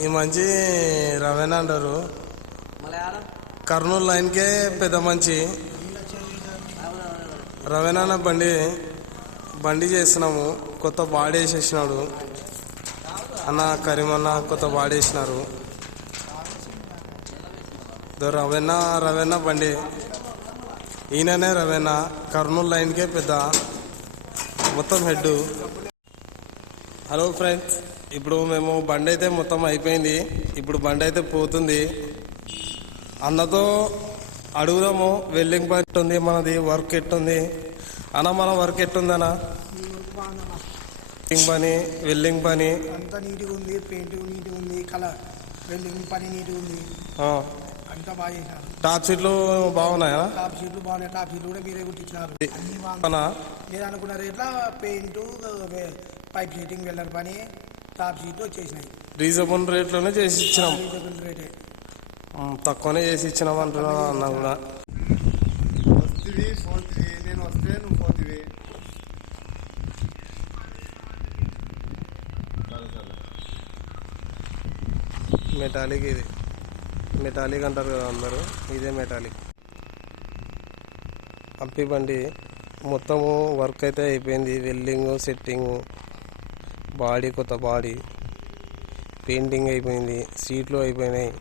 ఈ మంచి రవేణ అంటారు. కర్నూలు లైన్కే పెద్ద మంచి రవేణ అన్న బండి చేస్తున్నాము. కొత్త బాడీ వేసేసినాడు అన్న. కరీమన్న కొత్త బాడీ వేసినారు. రవేణ బండి ఈయననే రవేణ. కర్నూలు లైన్కే పెద్ద మొత్తం హెడ్. హలో ఫ్రెండ్స్, ఇప్పుడు మేము బండి అయితే మొత్తం అయిపోయింది. ఇప్పుడు బండి అయితే పోతుంది. అన్నతో అడుగుదాము వెల్డింగ్ పని ఎట్టుంది, మనది వర్క్ ఎట్టుంది అన్న. మన వర్క్ ఎట్టుంది అన్న? వెల్డింగ్ పని అంతా నీట్గా ఉంది. పెయింట్ నీట్గా ఉంది. కలర్ వెల్డింగ్ పని నీట్గా ఉంది. అంతా బాగా చేసినారు. టాప్ సీట్లు బాగున్నాయా? టాప్ సీట్లు బాగున్నాయి. టాప్ సీట్లు కూడా మీరే కుట్టించినారు. మీరు అనుకున్న రేట్ల పెయింట్, పైప్ సెట్టింగ్, వెల్లర్ పని, టాప్ సీట్లు వచ్చేసినాయి. రీజనబుల్ రేట్లోనే చేసి ఇచ్చినాం. రీజనబుల్ రేటే, తక్కువనే చేసి ఇచ్చినాం అంటున్నా అన్న కూడా. నేను వస్తే నువ్వు పోతివి. మెటాలిక్, ఇది మెటాలిక్ అంటారు కదా అందరూ, ఇదే మెటాలిక్. హంపి బండి మొత్తము వర్క్ అయితే అయిపోయింది. వెల్డింగ్, సెట్టింగ్, బాడీ, కొత్త బాడీ, పెయింటింగ్ అయిపోయింది. సీట్లు అయిపోయినాయి.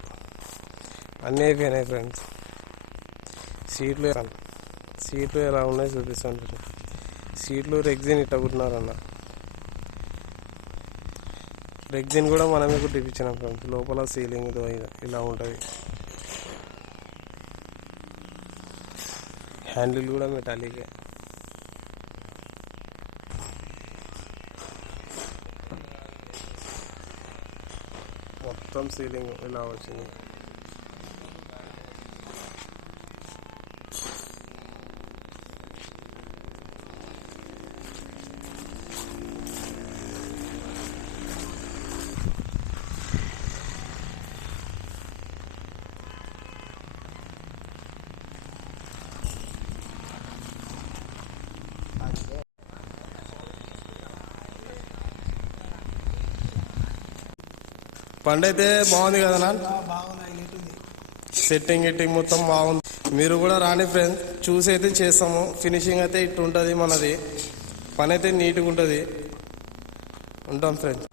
అన్నీ అయిపోయినాయి ఫ్రెండ్స్. సీట్లు ఎలా ఉన్నాయి చూపిస్తాను. సీట్లు రెగ్జిన్ ఇట్ట కుట్టినారన్న. రెగ్జిన్ కూడా మనమే కుట్టిపించినాం ఫ్రెండ్స్. లోపల సీలింగ్ ఇలా ఉంటుంది. హ్యాండిల్ కూడా మెటాలికే. మొత్తం సీలింగ్ ఇలా వచ్చింది. బండి అయితే బాగుంది కదా నాన్న? సెట్టింగ్ గిట్టింగ్ మొత్తం బాగుంది. మీరు కూడా రాని ఫ్రెండ్స్, చూసి అయితే చేస్తాము. ఫినిషింగ్ అయితే ఇట్టు ఉంటుంది మనది. పని అయితే నీట్గా ఉంటుంది. ఉంటాం ఫ్రెండ్స్.